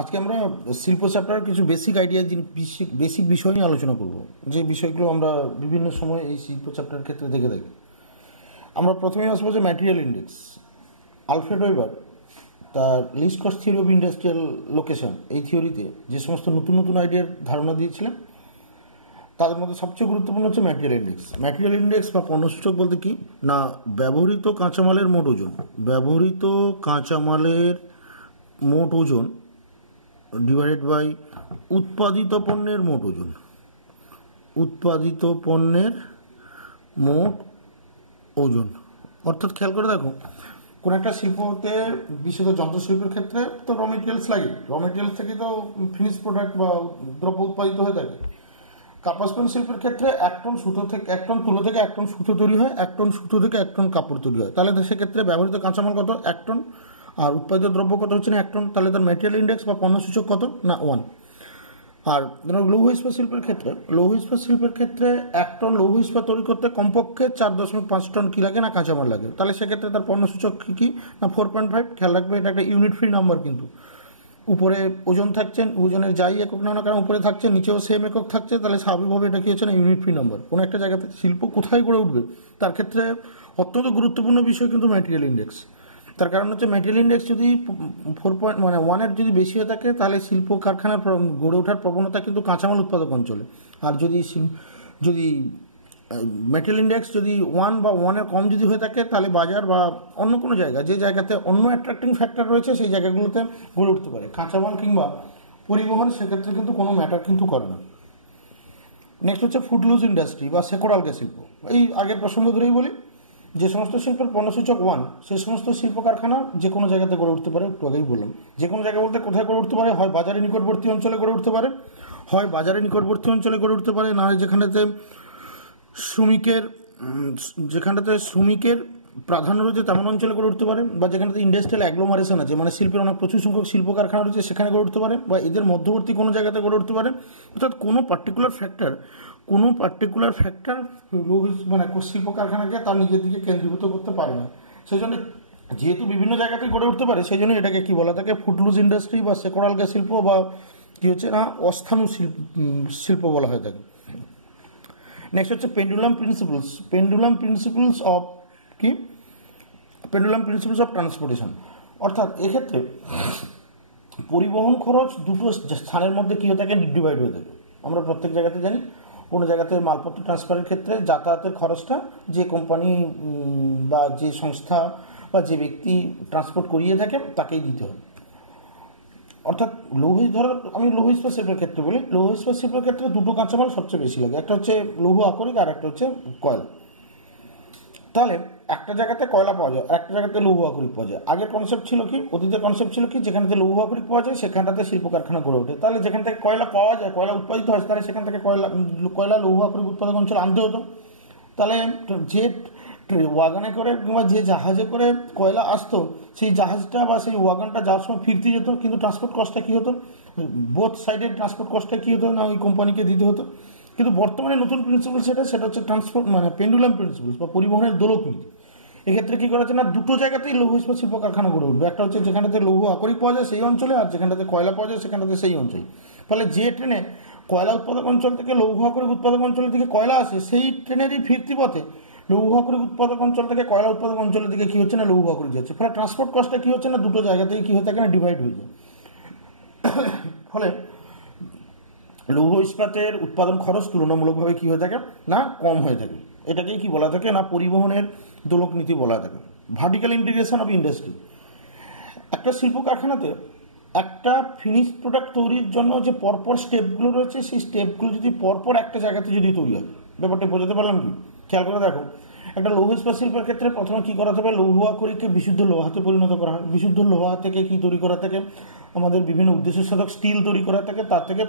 আজকে আমরা শিল্প চ্যাপ্টার কিছু বেসিক আইডিয়া বেসিক বিষয় নিয়ে আলোচনা করব, যে বিষয়গুলো আমরা বিভিন্ন সময় এই শিল্প চ্যাপ্টার ক্ষেত্রে দেখে থাকি। আমরা প্রথমেই আসবো যে ম্যাটেরিয়াল ইন্ডেক্স। আলফ্রেড ওয়েবার তার least cost theory of industrial location, এই থিওরিতে যে সমস্ত নতুন নতুন আইডিয়ার ধারণা দিয়েছিলেন তাদের মধ্যে সবচেয়ে গুরুত্বপূর্ণ হচ্ছে ম্যাটেরিয়াল ইন্ডেক্স। ম্যাটেরিয়াল ইন্ডেক্স বা পণ্যসূচক বলতে কি না, ব্যবহৃত কাঁচামালের মোট ওজন, ব্যবহৃত কাঁচামালের মোট ওজন ডিভাইডেড বাই উৎপাদিত পণ্যের মোট ওজন, উৎপাদিত পণ্যের মোট ওজন। অর্থাৎ খেয়াল করে দেখো, কোন একটা শিল্পতে বিশেষত যন্ত্রশিল্পের ক্ষেত্রে তো র মেটেরিয়ালস লাগে, র মেটেরিয়ালস থেকে তো ফিনিশ প্রোডাক্ট বা দ্রব্য উৎপাদিত হয়ে থাকে। কাপড় স্পিন শিল্পের ক্ষেত্রে 1 টন সুতো থেকে 1 টন তুলো থেকে 1 টন সুতো তৈরি হয়, 1 টন সুতো থেকে 1 টন কাপড় তৈরি হয়। তাহলে সেক্ষেত্রে ব্যবহৃত কাঁচামাল কত? 1 টন। আর উৎপাদিত দ্রব্য কত হচ্ছে না 1 টন। তাহলে তার ম্যাটেরিয়াল ইন্ডেক্স বা পণ্যসূচক কত না 1। আর লৌহ ইস্পাত শিল্পের ক্ষেত্রে, লৌহ ইস্পাত শিল্পের ক্ষেত্রে 1 টন লৌহ ইস্পাত তৈরি করতে কমপক্ষে 4.5 টন কি লাগে না কাঁচামাল লাগে। তাহলে সেক্ষেত্রে তার পণ্যসূচক কি না 4.5। খেয়াল রাখবে এটা একটা ইউনিট ফ্রি নাম্বার, কিন্তু উপরে ওজন থাকছেন, ওজনের যাই একক না কারণ উপরে থাকছে নিচেও সেম একক থাকছে, তাহলে স্বাভাবিকভাবে এটা কি হচ্ছে না ইউনিট ফ্রি নাম্বার। কোনো একটা জায়গাতে শিল্প কোথায় গড়ে উঠবে তার ক্ষেত্রে অত্যন্ত গুরুত্বপূর্ণ বিষয় কিন্তু ম্যাটেরিয়াল ইন্ডেক্স। তার কারণ হচ্ছে ম্যাটেরিয়াল ইন্ডেক্স যদি 1 এর বেশি হয়ে থাকে তাহলে শিল্প কারখানার গড়ে ওঠার প্রবণতা কিন্তু কাঁচামাল উৎপাদক অঞ্চলে। আর যদি ম্যাটেরিয়াল ইন্ডেক্স যদি 1 বা 1 এর কম যদি হয়ে থাকে তাহলে বাজার বা অন্য কোনো জায়গা, যে জায়গাতে অন্য অ্যাট্রাক্টিং ফ্যাক্টর রয়েছে সেই জায়গাগুলোতে গড়ে উঠতে পারে। কাঁচামাল কিংবা পরিবহন সেক্ষেত্রে কিন্তু কোনো ম্যাটার কিন্তু করে না। নেক্সট হচ্ছে ফুডলুজ ইন্ডাস্ট্রি বা শেকড়ালগা শিল্প। এই আগের প্রসঙ্গ ধরেই বলি, যে সমস্ত শিল্পের পণ্যসূচক 1 সেই সমস্ত শিল্প কারখানা যে কোনো জায়গাতে গড়ে উঠতে পারে। একটু আগেই বললাম যে কোনো জায়গা বলতে কোথায় গড়ে উঠতে পারে, হয় বাজারের নিকটবর্তী অঞ্চলে গড়ে উঠতে পারে, হয় বাজারের নিকটবর্তী অঞ্চলে গড়ে উঠতে পারে, না যেখানটাতে শ্রমিকের প্রাধান্য রয়েছে তেমন অঞ্চলে গড়ে উঠতে পারে, বা যেখানটাতে ইন্ডাস্ট্রিয়াল অ্যাগ্লোমারেশন আছে মানে শিল্পের অনেক প্রচুর সংখ্যক শিল্প কারখানা রয়েছে সেখানে গড়ে উঠতে পারে, বা এদের মধ্যবর্তী কোনো জায়গাতে গড়ে উঠতে পারে। অর্থাৎ কোনো পার্টিকুলার ফ্যাক্টর মানে শিল্প কারখানাকে তার নিজের দিকে কেন্দ্রীভূত করতে পারে না। সেই জন্য যেহেতু বিভিন্ন জায়গাতে গড়ে উঠতে পারে সেই জন্য এটাকে কি বলা থাকে ফুডলুজ ইন্ডাস্ট্রি বা শেকড়ালগা শিল্প বা কি হচ্ছে না অস্থানু শিল্প বলা হয়ে থাকে। নেক্সট হচ্ছে পেন্ডুলাম প্রিন্সিপলস অফ ট্রান্সপোর্টেশন। অর্থাৎ এক্ষেত্রে পরিবহন খরচ দুটো স্থানের মধ্যে কি হয়ে থাকে ডিভাইড হয়ে থাকে। আমরা প্রত্যেক জায়গাতে জানি কোনো জায়গাতে মালপত্র ট্রান্সফারের ক্ষেত্রে যাতায়াতের খরচটা যে কোম্পানি বা যে সংস্থা বা যে ব্যক্তি ট্রান্সপোর্ট করিয়ে থাকে তাকেই দিতে হবে। অর্থাৎ আমি লৌহ ইস্পাত শিল্পের ক্ষেত্রে বলি, লৌহ ইস্পাত শিল্পের ক্ষেত্রে দুটো কাঁচামাল সবচেয়ে বেশি লাগে, একটা হচ্ছে লৌহ আকরিক আর একটা হচ্ছে কয়লা। তাহলে একটা জায়গাতে কয়লা পাওয়া যায় আর একটা জায়গাতে লৌহ আকরিক পাওয়া যায়। আগের কনসেপ্ট ছিল কি, অতীতের কনসেপ্ট ছিল কি, যেখানে লৌহ আকরিক পাওয়া যায় সেখানটাতে শিল্প কারখানা গড়ে ওঠে। তাহলে যেখান থেকে কয়লা পাওয়া যায়, কয়লা উৎপাদিত হয়, তাহলে সেখান থেকে কয়লা লৌহ আকরিক উৎপাদক অঞ্চল আনতে হতো। তাহলে যে ওয়াগানে করে কিংবা যে জাহাজে করে কয়লা আসতো সেই জাহাজটা বা সেই ওয়াগানটা যাওয়ার সময় ফিরতে যেত, কিন্তু ট্রান্সপোর্ট কস্টটা কী হতো, বোথ সাইডের ট্রান্সপোর্ট কস্টটা কী হতো না ওই কোম্পানিকে দিতে হতো। কিন্তু বর্তমানে নতুন প্রিন্সিপাল সেটা হচ্ছে ট্রান্সপোর্ট মানে পেন্ডুলাম প্রিন্সিপালস বা পরিবহনের দোলক নীতি। এক্ষেত্রে কী করা হচ্ছে না দুটো জায়গাতেই লৌহ ইস্পাত শিল্প কারখানা গড়ে উঠবে। একটা হচ্ছে যেখানটাতে লৌহ আকরিক পাওয়া যায় সেই অঞ্চলে, আর যেখানটাতে কয়লা পাওয়া যায় সেখানটাতে সেই অঞ্চলে। ফলে যে ট্রেনে কয়লা উৎপাদক অঞ্চল থেকে লৌহ আকরিক উৎপাদক অঞ্চলের দিকে কয়লা আসে সেই ট্রেনেরই ফিরতি পথে লৌহ আকরিক উৎপাদক অঞ্চল থেকে কয়লা উৎপাদক অঞ্চলের দিকে কি হচ্ছে না লৌহ আকরিক যাচ্ছে। ফলে ট্রান্সপোর্ট কস্টটা কি হচ্ছে না দুটো জায়গা থেকে কি হয়ে থাকে না ডিভাইড হয়ে যায়। ফলে লৌহ ইস্পাতের উৎপাদন খরচ তুলনামূলকভাবে কি হয়ে থাকে না কম হয়ে থাকে। এটাকেই কি বলা থাকে না পরিবহনের দোলক নীতি বলা থাকে। Vertical integration of industry. একটা শিল্প কারখানাতে একটা ফিনিশ প্রোডাক্ট তৈরির জন্য যে পরপর স্টেপগুলো রয়েছে সেই স্টেপগুলো যদি পরপর একটা জায়গাতে যদি তৈরি হয়, ব্যাপারটা বোঝাতে পারলাম কি? খেয়াল করে দেখো, একটা লৌহ ইস্পাত শিল্পের ক্ষেত্রে প্রথমে কি করা হবে, লৌহ আকরিককে বিশুদ্ধ লোহাতে পরিণত করা হয়। বিশুদ্ধ লোহা থেকে কি তৈরি করা থাকে, আমাদের বিভিন্ন উদ্দেশ্য সাধক স্টিল তৈরি করা থাকে, তার থেকে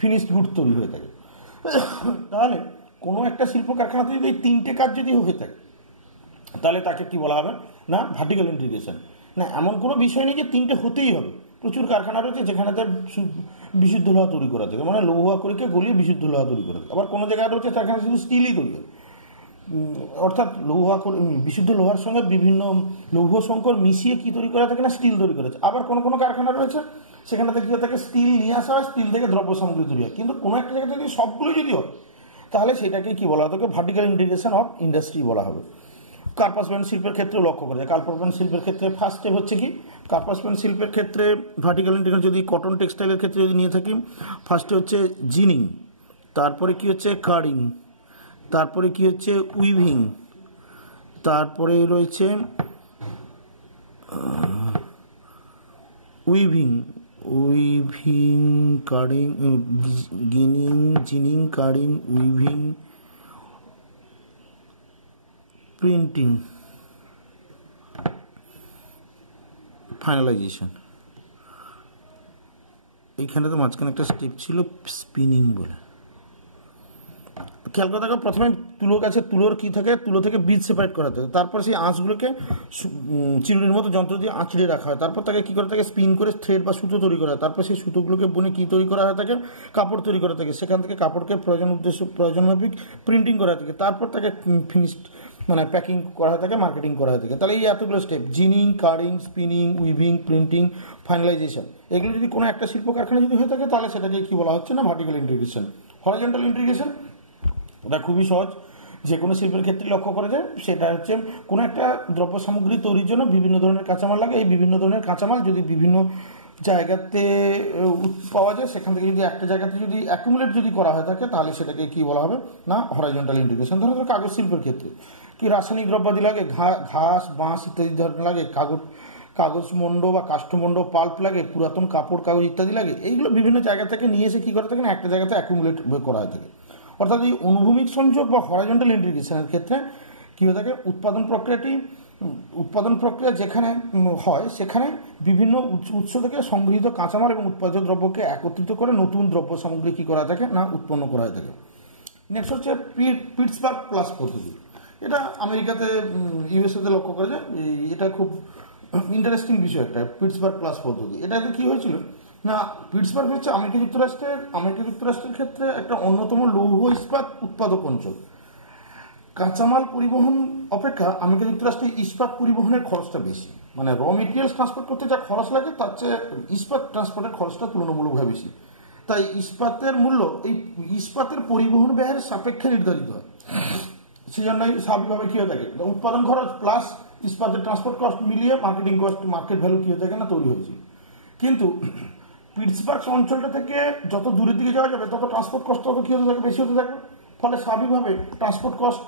ফিনিশড গুড তৈরি হয়ে থাকে। তাহলে কোনো একটা শিল্প কারখানাতে যদি এই 3টে কাজ যদি হয়ে থাকে তাহলে তাকে কি বলা হবে না ভার্টিক্যাল ইন্টিগ্রেশন। না এমন কোনো বিষয় নেই যে 3টে হতেই হবে। প্রচুর কারখানা রয়েছে যেখানে তার বিশুদ্ধ লোহা তৈরি করা থাকে, মানে লৌহ আকরিককে গলিয়ে বিশুদ্ধ লোহা তৈরি করা থাকে। আবার কোনো জায়গায় রয়েছে সেখানে শুধু স্টিলই তৈরি হয়। অর্থাৎ বিশুদ্ধ লোহার সঙ্গে বিভিন্ন লৌহ সংকর মিশিয়ে কি তৈরি করা থাকে না স্টিল তৈরি করেছে। আবার কোনো কোনো কারখানা রয়েছে সেখানে কি থাকে স্টিল নিয়ে আসা হয়, স্টিল থেকে দ্রব্য সামগ্রী তৈরি হয়। কিন্তু কোনো একটা জায়গাতে যদি সবগুলো যদি হয় তাহলে সেটাকে কি বলা হতো, ভার্টিক্যাল ইন্টিগ্রেশন অফ ইন্ডাস্ট্রি বলা হবে। কার্পাস পেন্ট শিল্পের ক্ষেত্রে লক্ষ্য করে কার্পাস পেন্ট শিল্পের ক্ষেত্রে ফার্স্ট স্টেপ হচ্ছে কি, কার্পাস পেন্ট শিল্পের ক্ষেত্রে ভার্টিক্যাল ইন্টিগ্রেশন যদি কটন টেক্সটাইলের ক্ষেত্রে যদি নিয়ে থাকি, ফার্স্টে হচ্ছে জিনিং, তারপরে কি হচ্ছে কার্ডিং, তারপরে কি হচ্ছে উইভিং, তারপরে রয়েছে weaving carding, ginning carding weaving printing finalisation. এইখানে তো মাঝখানে একটা স্টেপ ছিল স্পিনিং বলে। খেয়াল করে দেখো, প্রথমে তুলোর কাছে তুলোর কি থাকে, তুলো থেকে বীজ সেপারেট করা থাকে, তারপর সেই আঁচগুলোকে চিরুনির মতো যন্ত্র দিয়ে আঁচড়ে রাখা হয়, তারপর তাকে কি করে থাকে স্পিন করে থ্রেড বা সুতো তৈরি করা হয়, তারপর সেই সুতোগুলোকে বুনে কি তৈরি করা হয় থাকে কাপড় তৈরি করা থাকে, সেখান থেকে কাপড়কে প্রয়োজন মাফিক প্রিন্টিং করা থাকে, তারপর তাকে ফিনিশড মানে প্যাকিং করা হয়ে থাকে, মার্কেটিং করা হয়ে থাকে। তাহলে এই এতগুলো step ginning, carding, spinning, weaving, printing, finalisation, এগুলো যদি কোনো একটা শিল্প কারখানা যদি হয়ে থাকে তাহলে সেটাকে কি বলা হচ্ছে না ভার্টিক্যাল ইন্টিগ্রেশন। হরাইজন্টাল ইন্টিগ্রেশন ওটা খুবই সহজ, যে কোনো শিল্পের ক্ষেত্রে লক্ষ্য করা যায়। সেটা হচ্ছে কোনো একটা দ্রব্য সামগ্রী তৈরির জন্য বিভিন্ন ধরনের কাঁচামাল লাগে, এই বিভিন্ন ধরনের কাঁচামাল যদি বিভিন্ন জায়গাতে পাওয়া যায়, সেখান থেকে যদি একটা জায়গাতে যদি অ্যাকুমুলেট যদি করা হয়ে থাকে তাহলে সেটাকে কি বলা হবে না হরাইজন্টাল ইন্টিগ্রেশন। ধরো কাগজ শিল্পের ক্ষেত্রে কি রাসায়নিক দ্রব্যাদি লাগে, ঘাস, বাঁশ ইত্যাদি ধরনের লাগে, কাগজ মন্ড বা কাষ্ঠমন্ড, পাল্প লাগে, পুরাতন কাপড় কাগজ ইত্যাদি লাগে। এইগুলো বিভিন্ন জায়গা থেকে নিয়ে এসে কি করে থাকে না একটা জায়গাতে অ্যাকুমুলেট করা হয়ে থাকে। অর্থাৎ এই অনুভূমিক সংযোগ বা হরাইজন্টাল ইন্টিগ্রেশনের ক্ষেত্রে কী হয়ে থাকে, উৎপাদন প্রক্রিয়া যেখানে হয় সেখানে বিভিন্ন উৎস থেকে সংগৃহীত কাঁচামাল এবং উৎপাদিত দ্রব্যকে একত্রিত করে নতুন দ্রব্য সামগ্রী কী করা থাকে না উৎপন্ন করা হয়ে থাকে। নেক্সট হচ্ছে পিটসবার্গ প্লাস পদ্ধতি। এটা আমেরিকাতে ইউএসএতে লক্ষ্য করা যায়। এটা খুব ইন্টারেস্টিং বিষয় একটা, পিটসবার্গ প্লাস পদ্ধতি। এটাতে কি হয়েছিল না, পিটসবার্গ হচ্ছে আমেরিকা যুক্তরাষ্ট্রের ক্ষেত্রে একটা অন্যতম লৌহ ইস্পাত উৎপাদক অঞ্চল। কাঁচামাল পরিবহন অপেক্ষা আমেরিকা যুক্তরাষ্ট্রে ইস্পাত পরিবহনের খরচটা বেশি, মানে র মেটেরিয়ালস ট্রান্সপোর্ট করতে যা খরচ লাগে তার চেয়ে ইস্পাত ট্রান্সপোর্টের খরচটা তুলনামূলকভাবে বেশি। তাই ইস্পাতের মূল্য এই ইস্পাতের পরিবহন ব্যয়ের সাপেক্ষে নির্ধারিত হয়। সেজন্যই স্বাভাবিকভাবে কি হয়ে থাকে, উৎপাদন খরচ প্লাস ইস্পাতের ট্রান্সপোর্ট কস্ট মিলিয়ে মার্কেটিং কস্ট, মার্কেট ভ্যালু কি হয়ে থাকে না তৈরি হয়েছে। কিন্তু পিটসবার্গ অঞ্চলটা থেকে যত দূরের দিকে যাওয়া যাবে তত ট্রান্সপোর্ট কস্ট তত কি হতে থাকবে, বেশি হতে থাকবে। ফলে স্বাভাবিকভাবে ট্রান্সপোর্ট কস্ট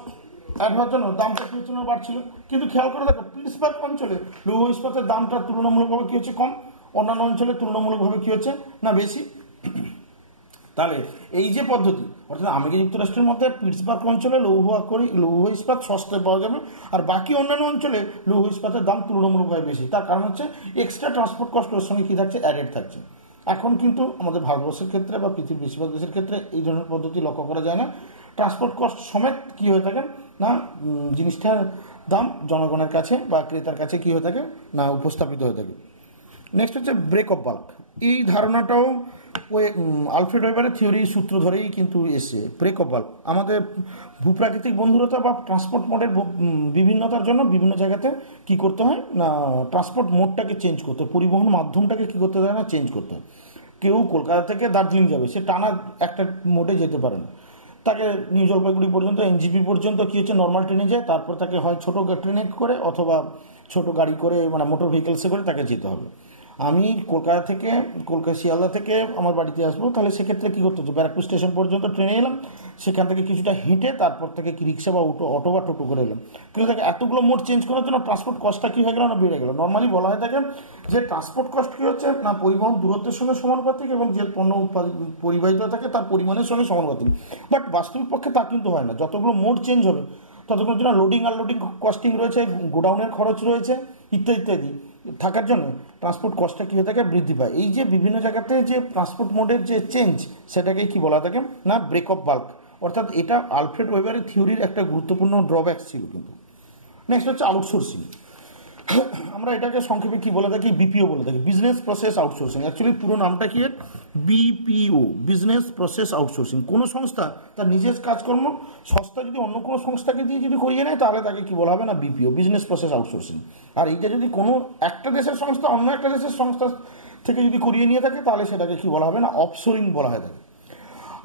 অ্যাড হওয়ার জন্য দামটা কি হচ্ছে না বাড়ছিল। কিন্তু খেয়াল করে দেখো, পিটসবার্গ অঞ্চলে লৌহ ইস্পাতের দামটা তুলনামূলকভাবে কি হচ্ছে কম, অন্যান্য অঞ্চলে তুলনামূলকভাবে কি হচ্ছে না বেশি। তাহলে এই যে পদ্ধতি, অর্থাৎ আমেরিকা যুক্তরাষ্ট্রের মধ্যে পিটসবার্গ অঞ্চলে লৌহ ইস্পাত সস্তায় পাওয়া যাবে, আর বাকি অন্যান্য অঞ্চলে লৌহ ইস্পাতের দাম তুলনামূলকভাবে বেশি। তার কারণ হচ্ছে এক্সট্রা ট্রান্সপোর্ট কস্ট ওর সঙ্গে কি থাকছে, অ্যাডেড থাকছে। এখন কিন্তু আমাদের ভারতবর্ষের ক্ষেত্রে বা পৃথিবীর বেশিরভাগ দেশের ক্ষেত্রে এই ধরনের পদ্ধতি লক্ষ্য করা যায় না। ট্রান্সপোর্ট কস্ট সমেত কি হয়ে থাকে না জিনিসটার দাম জনগণের কাছে বা ক্রেতার কাছে কি হয়ে থাকে না উপস্থাপিত হয়ে থাকে। নেক্সট হচ্ছে ব্রেক অফ বাল্ক। এই ধারণাটাও ওই আলফ্রেড ওয়েবারের থিওরি সূত্র ধরেই কিন্তু এসে ব্রেক অফ বাল্ক আমাদের ভূপ্রাকৃতিক বন্ধুরতা বা ট্রান্সপোর্ট মোডের বিভিন্নতার জন্য বিভিন্ন জায়গাতে কি করতে হয় না ট্রান্সপোর্ট মোডটাকে চেঞ্জ করতে, পরিবহন মাধ্যমটাকে কি করতে হয় না চেঞ্জ করতে হয়। কেউ কলকাতা থেকে দার্জিলিং যাবে, সে টানা একটা মোডে যেতে পারে না, তাকে নিউ জলপাইগুড়ি পর্যন্ত এনজিপি পর্যন্ত কি হচ্ছে নর্মাল ট্রেনে যায়, তারপর তাকে হয় ছোট ট্রেনে করে অথবা ছোট গাড়ি করে মানে মোটর ভেহিকেলসে করে তাকে যেতে হবে। আমি শিয়ালদা থেকে আমার বাড়িতে আসবো, তাহলে সেক্ষেত্রে কী করতে হচ্ছে, ব্যারাকপুর স্টেশন পর্যন্ত ট্রেনে এলাম, সেখান থেকে কিছুটা হেঁটে তারপর থেকে কি রিক্সা বা অটো বা টোটো করে এলাম। কিন্তু তাকে এতগুলো মোড চেঞ্জ করার জন্য ট্রান্সপোর্ট কস্টটা কী হয়ে গেল না বেড়ে গেল। নর্মালি বলা হয়ে থাকে যে ট্রান্সপোর্ট কস্ট কী হচ্ছে না পরিবহন দূরত্বের সঙ্গে সমানুপাতিক এবং যে পণ্য পরিবাহিত থাকে তার পরিমাণের সঙ্গে সমানুপাতিক। বাট বাস্তবিক পক্ষে তা কিন্তু হয় না। যতগুলো মোড চেঞ্জ হবে ততক্ষণ জন্য লোডিং আনলোডিং কস্টিং রয়েছে, গোডাউনের খরচ রয়েছে ইত্যাদি থাকার জন্য ট্রান্সপোর্ট কস্টটা কী হয়ে থাকে বৃদ্ধি পায়। এই যে বিভিন্ন জায়গাতে যে ট্রান্সপোর্ট মোডের যে চেঞ্জ সেটাকে কি বলা থাকে না ব্রেক অফ বাল্ক। অর্থাৎ এটা আলফ্রেড ওয়েবারের থিওরির একটা গুরুত্বপূর্ণ ড্রব্যাক ছিল কিন্তু। নেক্সট হচ্ছে আউটসোর্সিং। আমরা এটাকে সংক্ষেপে কি বলে থাকি, বিপিও বলে থাকি, বিজনেস প্রসেস আউটসোর্সিং। অ্যাকচুয়ালি পুরো নামটা কি, বিপিও, বিজনেস প্রসেস আউটসোর্সিং। কোনো সংস্থা তার নিজের কাজকর্ম সস্তা যদি অন্য কোনো সংস্থাকে দিয়ে যদি করিয়ে নেয় তাহলে তাকে কি বলা হবে না, বিপিও, বিজনেস প্রসেস আউটসোর্সিং। আর এইটা যদি কোনো একটা দেশের সংস্থা অন্য একটা দেশের সংস্থা থেকে যদি করিয়ে নিয়ে থাকে তাহলে সেটাকে কি বলা হবে না, অফশোরিং বলা হয় থাকে।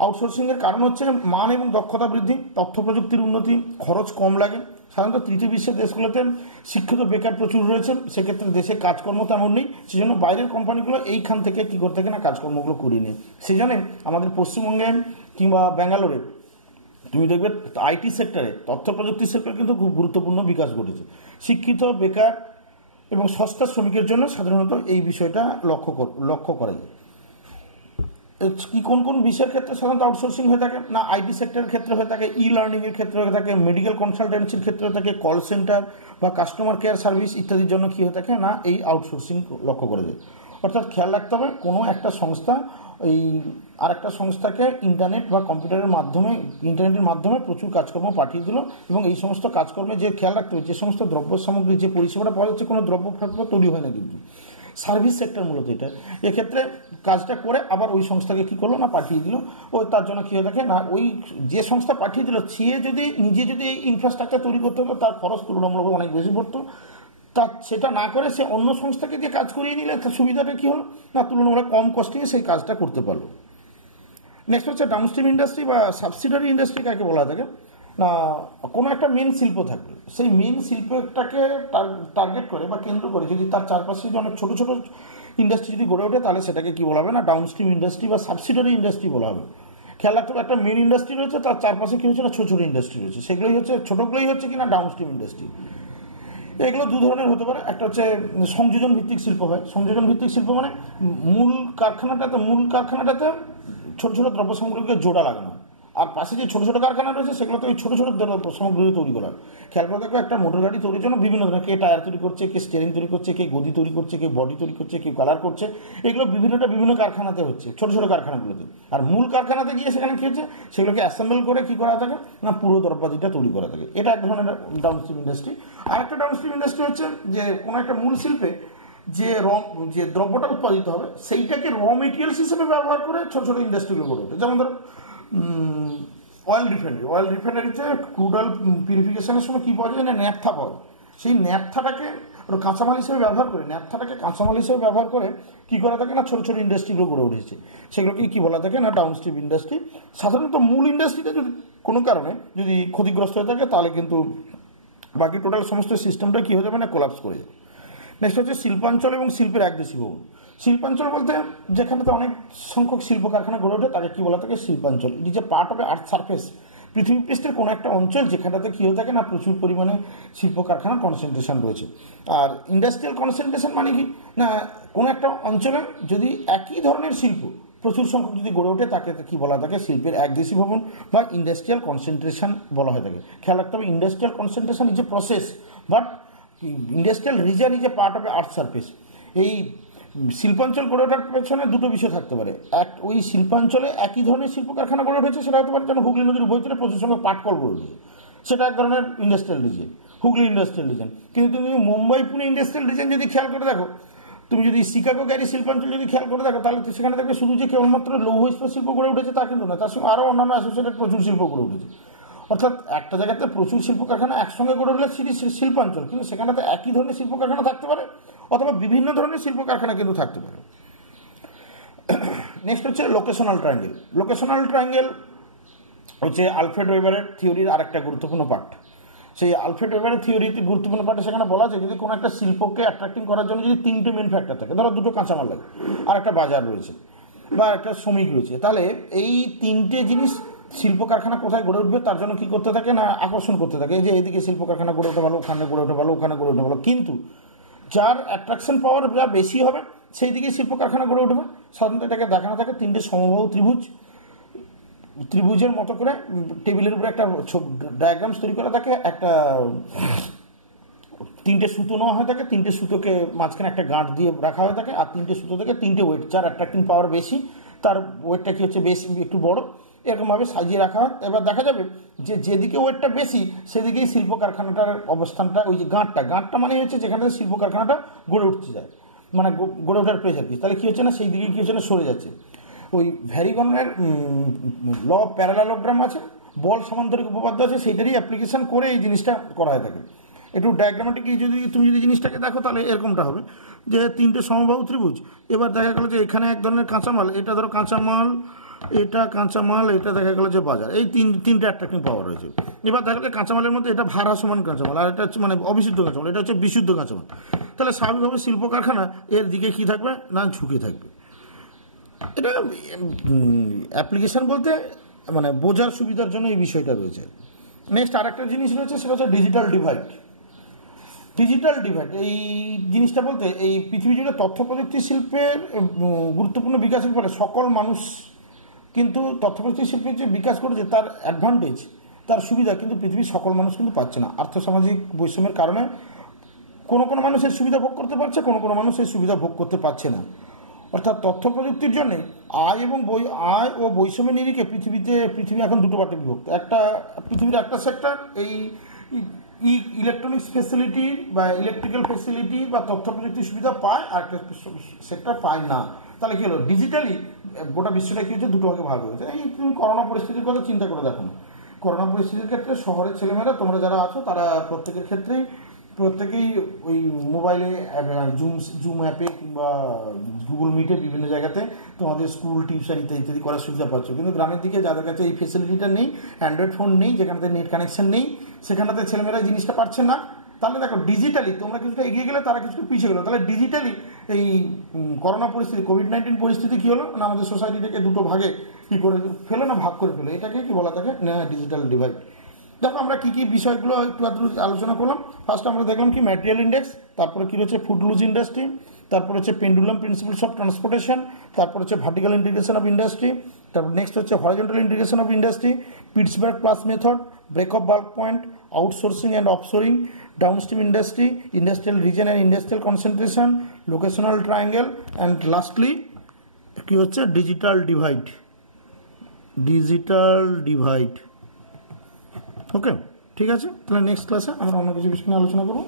আউটসোর্সিংয়ের কারণ হচ্ছে মান এবং দক্ষতা বৃদ্ধি, তথ্য প্রযুক্তির উন্নতি, খরচ কম লাগে। সাধারণত তৃতীয় বিশ্বের দেশগুলোতে শিক্ষিত বেকার প্রচুর রয়েছে, সেক্ষেত্রে দেশে কাজকর্ম তেমন নেই, সেই জন্য বাইরের কোম্পানিগুলো এইখান থেকে কী করতে থাকে না, কাজকর্মগুলো করিয়ে নেয়। সেই জন্য আমাদের পশ্চিমবঙ্গে কিংবা ব্যাঙ্গালোরে তুমি দেখবে আইটি সেক্টরে, তথ্য প্রযুক্তি সেক্টরে কিন্তু খুব গুরুত্বপূর্ণ বিকাশ ঘটেছে। শিক্ষিত বেকার এবং সস্তা শ্রমিকের জন্য সাধারণত এই বিষয়টা লক্ষ্য করা যায়। কি কোন কোন বিষয়ের ক্ষেত্রে সাধারণত আউটসোর্সিং হয়ে থাকে না, আইটি সেক্টরের ক্ষেত্রে হয়ে থাকে, ই লার্নিংয়ের ক্ষেত্রে হয়ে থাকে, মেডিকেল কনসালটেন্সির ক্ষেত্রে হয়ে থাকে, কল সেন্টার বা কাস্টমার কেয়ার সার্ভিস ইত্যাদির জন্য কি হয়ে থাকে না, এই আউটসোর্সিং লক্ষ্য করে যায়। অর্থাৎ খেয়াল রাখতে হবে কোনো একটা সংস্থা এই আর একটা সংস্থাকে ইন্টারনেট বা কম্পিউটারের মাধ্যমে, ইন্টারনেটের মাধ্যমে প্রচুর কাজকর্ম পাঠিয়ে দিল, এবং এই সমস্ত কাজকর্মে যে খেয়াল রাখতে হবে, যে সমস্ত দ্রব্য সামগ্রী, যে পরিষেবাটা পাওয়া যাচ্ছে কোনো দ্রব্য তৈরি হয় না, কিন্তু সার্ভিস সেক্টর মূলত এটা। এক্ষেত্রে কাজটা করে আবার ওই সংস্থাকে কী করলো না, পাঠিয়ে দিল। ওই তার জন্য কী হয়ে থাকে না, ওই যে সংস্থা পাঠিয়ে দিল সে যদি নিজে যদি এই ইনফ্রাস্ট্রাকচার তৈরি করতে হতো তার খরচ তুলনামূলক অনেক বেশি পড়তো। তা সেটা না করে সে অন্য সংস্থাকে দিয়ে কাজ করিয়ে নিলে তার সুবিধাটা কী হলো না, তুলনামূলক কম কস্টিংয়ে সেই কাজটা করতে পারলো। নেক্সট হচ্ছে ডাউনস্ট্রিম ইন্ডাস্ট্রি বা সাবসিডারি ইন্ডাস্ট্রি কাকে বলা থাকে না, কোনো একটা মেন শিল্প থাকবে, সেই মেন শিল্পটাকে টার্গেট করে বা কেন্দ্র করে যদি তার চারপাশে যদি অনেক ছোটো ছোটো ইন্ডাস্ট্রি যদি গড়ে ওঠে তাহলে সেটাকে কি বলা হবে না, ডাউনস্ট্রিম ইন্ডাস্ট্রি বা সাবসিডারি ইন্ডাস্ট্রি বলা হবে। খেয়াল রাখতে হবে একটা মেন ইন্ডাস্ট্রি রয়েছে, তার চারপাশে কি হচ্ছে না, ছোটো ছোটো ইন্ডাস্ট্রি রয়েছে, সেগুলোই হচ্ছে ছোটোগুলোই হচ্ছে কিনা ডাউনস্ট্রিম ইন্ডাস্ট্রি। এগুলো দু ধরনের হতে পারে, একটা হচ্ছে সংযোজন ভিত্তিক শিল্প হয়। সংযোজন ভিত্তিক শিল্প মানে মূল কারখানাটাতে ছোটো ছোটো দ্রব্য সামগ্রীকে জোড়া লাগানো, আর পাশে যে ছোটো ছোটো কারখানা রয়েছে সেগুলোতে ওই ছোটো ছোটো সামগ্রী তৈরি করা। খেয়াল করে দেখো একটা মোটর গাড়ি তৈরির জন্য বিভিন্ন ধরনের, কে টায়ার তৈরি করছে, কে স্টিয়ারিং তৈরি করছে, কে গদি তৈরি করছে, কে বডি তৈরি করছে, কে কালার করছে, এগুলো বিভিন্ন কারখানাতে হচ্ছে, ছোটো ছোটো কারখানাগুলোতে। আর মূল কারখানাতে গিয়ে সেখানে কী হচ্ছে, সেগুলোকে অ্যাসেম্বল করে কী করা থাকে না, পুরো দ্রব্যাদিটা তৈরি করা থাকে। এটা এক ধরনের ডাউনস্ট্রিম ইন্ডাস্ট্রি। আর একটা ডাউনস্ট্রিম ইন্ডাস্ট্রি হচ্ছে যে কোনো একটা মূল শিল্পে যে দ্রব্যটা উৎপাদিত হবে সেইটাকে র মেটেরিয়ালস হিসেবে ব্যবহার করে ছোটো ছোটো ইন্ডাস্ট্রিগুলো গড়ে ওঠে। যেমন ধরো অয়েল রিফাইনারিতে ক্রুড অয়েল পিউরিফিকেশনের সময় কী পাওয়া যায় না, ন্যাপথা পাওয়া যায়। সেই ন্যাপথাটাকে কাঁচামাল হিসেবে ব্যবহার করে কী করা থাকে না, ছোটো ছোটো ইন্ডাস্ট্রিগুলো গড়ে উঠেছে, সেগুলোকে কী বলা থাকে না, ডাউনস্ট্রিম ইন্ডাস্ট্রি। সাধারণত মূল ইন্ডাস্ট্রিতে যদি কোনো কারণে যদি ক্ষতিগ্রস্ত হয়ে থাকে তাহলে কিন্তু বাকি টোটাল সমস্ত সিস্টেমটা কী হয়ে যাবে না, কোলাপস করে যাবে। নেক্সট হচ্ছে শিল্পাঞ্চল এবং শিল্পের একদেশী ভবন। শিল্পাঞ্চল বলতে যেখানেতে অনেক সংখ্যক শিল্প কারখানা গড়ে ওঠে তাকে কী বলা থাকে, শিল্পাঞ্চল। It is a part of earth surface, পৃথিবী পৃষ্ঠের কোনো একটা অঞ্চল যেখানটাতে কী হয়ে থাকে না, প্রচুর পরিমাণে শিল্প কারখানার কনসেন্ট্রেশন রয়েছে। আর ইন্ডাস্ট্রিয়াল কনসেন্ট্রেশন মানে কি না, কোনো একটা অঞ্চলে যদি একই ধরনের শিল্প প্রচুর সংখ্যক যদি গড়ে ওঠে তাকে কী বলা থাকে, শিল্পের একদেশী ভবন বা ইন্ডাস্ট্রিয়াল কনসেন্ট্রেশন বলা হয়ে থাকে। খেয়াল রাখতে হবে industrial concentration is a process, but industrial reason is a part of earth surface. এই শিল্পাঞ্চল গড়ে ওঠার পেছনে দুটো বিষয় থাকতে পারে। ওই শিল্পাঞ্চলে একই ধরনের শিল্প কারখানা গড়ে উঠেছে, সেটা হতে পারে যেন হুগলি নদীর উভয় তীরে প্রচুর সংখ্যক পাটকল গড়ে উঠেছে, সেটা এক ধরনের industrial reason, Hooghly industrial reason. কিন্তু তুমি মুম্বাই পুনে ইন্ডাস্ট্রিয়াল রিজন যদি খেয়াল করে দেখো, তুমি যদি শিকাগো গ্যারি শিল্পাঞ্চল যদি খেয়াল করে দেখো, তাহলে সেখানে দেখবে শুধু যে কেবলমাত্র লৌহ ইস্পাত শিল্প গড়ে উঠেছে তা কিন্তু না, তার সঙ্গে আরও অন্যান্য অ্যাসোসিয়েটেড প্রচুর শিল্প গড়ে উঠেছে। অর্থাৎ একটা জায়গাতে প্রচুর শিল্প কারখানা একসঙ্গে গড়ে উঠলে শিল্পাঞ্চল, কিন্তু সেখানেতে একই ধরনের শিল্প কারখানা থাকতে পারে অথবা বিভিন্ন ধরনের শিল্প কারখানা কিন্তু থাকতে পারে। নেক্সট হচ্ছে লোকেশনাল ট্রায়াঙ্গেল। লোকেশনাল ট্রায়াঙ্গেল হচ্ছে আলফ্রেড ওয়েবারের থিওরির আরেকটা গুরুত্বপূর্ণ পার্ট। সেই আলফ্রেড ওয়েবারের থিওরিতে গুরুত্বপূর্ণ পার্টে সেখানে বলা আছে যদি কোনো একটা শিল্পকে অ্যাট্রাক্টিং করার জন্য যদি তিনটে মেন ফ্যাক্টর থাকে, ধরো দুটো কাঁচামাল লাগে আর একটা বাজার রয়েছে বা একটা শ্রমিক রয়েছে, তাহলে এই তিনটে জিনিস শিল্প কারখানা কোথায় গড়ে উঠবে তার জন্য কী করতে থাকে না, আকর্ষণ করতে থাকে যে এইদিকে শিল্প কারখানা গড়ে ওঠা ভালো, ওখানে গড়ে ওঠা ভালো, ওখানে গড়ে ওঠা ভালো। কিন্তু যার অ্যাট্রাকশন পাওয়ার যা বেশি হবে সেই দিকে শিল্প কারখানা গড়ে উঠবে। সাধারণত এটাকে দেখানো থাকে তিনটে সমবাহু ত্রিভুজের মতো করে টেবিলের উপরে একটা ডায়াগ্রামস তৈরি করা থাকে, একটা তিনটে সুতো নেওয়া হয়ে থাকে, তিনটে সুতোকে মাঝখানে একটা গাঁট দিয়ে রাখা হয়ে থাকে, আর তিনটে সুতো থেকে তিনটে ওয়েট, যার অ্যাট্রাক্টিং পাওয়ার বেশি তার ওয়েটটা কি হচ্ছে বেশি একটু বড়, এরকমভাবে সাজিয়ে রাখা হয়। এবার দেখা যাবে যে যেদিকে ওয়েটটা বেশি সেদিকেই শিল্প কারখানাটার অবস্থানটা, ওই যে গাঁটটা মানে হচ্ছে যেখানে শিল্প কারখানাটা গড়ে উঠতে যায়, মানে গড়ে ওঠার প্রেশার কি, তাহলে কী হচ্ছে না সেই দিকে কী হচ্ছে না সরে যাচ্ছে। ওই ভ্যারিগনের ল অফ প্যারালালোগ্রাম আছে, বল সমান্তরিক উপপাদ্য আছে, সেইটারই অ্যাপ্লিকেশন করে এই জিনিসটা করা হয়ে থাকে। একটু ডায়াগ্রামেটিক তুমি যদি জিনিসটাকে দেখো তাহলে এরকমটা হবে যে তিনটে সমবাহু ত্রিভুজ। এবার দেখা গেল যে এখানে এক ধরনের কাঁচামাল, এটা ধরো কাঁচামাল, এটা কাঁচামাল, এটা দেখা গেল যে বাজার, এই তিনটে অ্যাট্রাক্টিং পাওয়ার রয়েছে। এবার দেখা গেল কাঁচামালের মধ্যে এটা ভাড়া সমান কাঁচামাল, আর এটা হচ্ছে মানে অবিশুদ্ধ কাঁচামাল, এটা হচ্ছে বিশুদ্ধ কাঁচামাল। তাহলে স্বাভাবিকভাবে শিল্প কারখানা এর দিকে কি থাকবে না ঝুঁকে থাকবে। এটা অ্যাপ্লিকেশন বলতে মানে বোঝার সুবিধার জন্য এই বিষয়টা রয়েছে। নেক্সট আর একটা জিনিস রয়েছে, সেটা হচ্ছে ডিজিটাল ডিভাইড। এই জিনিসটা বলতে এই পৃথিবী জুড়ে তথ্য প্রযুক্তি শিল্পের গুরুত্বপূর্ণ বিকাশের ফলে সকল মানুষ কিন্তু তথ্য প্রযুক্তি শিল্পের যে বিকাশ করেছে তার অ্যাডভান্টেজ, তার সুবিধা কিন্তু পৃথিবীর সকল মানুষ কিন্তু পাচ্ছে না। আর্থসামাজিক বৈষম্যের কারণে কোনো সুবিধা ভোগ করতে পারছে, কোনো মানুষ এই সুবিধা ভোগ করতে পারছে না। অর্থাৎ তথ্য প্রযুক্তির জন্য আয় ও বৈষম্যের নিরিখে পৃথিবী এখন দুটো পার্টে বিভক্ত। পৃথিবীর একটা সেক্টর এই ইলেকট্রনিক্স ফেসিলিটি বা ইলেকট্রিক্যাল ফেসিলিটি বা তথ্য প্রযুক্তির সুবিধা পায়, আর একটা সেক্টর পায় না। তাহলে কি হলো, ডিজিটালি গোটা বিশ্বটা কি হচ্ছে, দুটো ভাগে ভাগ হয়েছে। এই তুমি করোনা পরিস্থিতির কথা চিন্তা করে দেখো না, করোনা পরিস্থিতির ক্ষেত্রে শহরের ছেলেমেয়েরা তোমরা যারা আছো তারা প্রত্যেকেই ওই মোবাইলে জুম অ্যাপে কিংবা গুগল মিটে বিভিন্ন জায়গাতে তোমাদের স্কুল টিউশন ইত্যাদি করার সুবিধা পাচ্ছ। কিন্তু গ্রামের দিকে যাদের কাছে এই ফেসিলিটিটা নেই, অ্যান্ড্রয়েড ফোন নেই, যেখানে নেট কানেকশন নেই, সেখানটাতে ছেলেমেয়েরা জিনিসটা পাচ্ছে না। তাহলে দেখো ডিজিটালি তোমরা কিছুটা এগিয়ে গেলে, তারা কিছুটা পিছিয়ে গেলো। তাহলে ডিজিটালি এই করোনা পরিস্থিতি, কোভিড-19 পরিস্থিতি কী হলো না, আমাদের সোসাইটিটাকে দুটো ভাগে কী করে ফেলো না, ভাগ করে ফেলো। এটাকে কি বলা থাকে না, ডিজিটাল ডিভাইড। দেখো আমরা কী বিষয়গুলো একটু আলোচনা করলাম। ফার্স্ট আমরা দেখলাম কি ম্যাটেরিয়াল ইন্ডেক্স, তারপরে কী রয়েছে ফুডলুজ ইন্ডাস্ট্রি, তারপর হচ্ছে পেন্ডুলাম প্রিন্সিপালস অফ ট্রান্সপোর্টেশন, তারপর হচ্ছে ভার্টিক্যাল ইন্টিগ্রেশন অফ ইন্ডাস্ট্রি, তারপর নেক্সট হচ্ছে horizontal integration of industry, Pittsburgh plus method, break of bulk point, outsourcing and offshoring, downstream industry, industrial region and industrial concentration, locational triangle, and lastly কী হচ্ছে digital divide. ওকে, ঠিক আছে, তাহলে next ক্লাসে আমরা অন্য কিছু বিষয় নিয়ে আলোচনা করবো।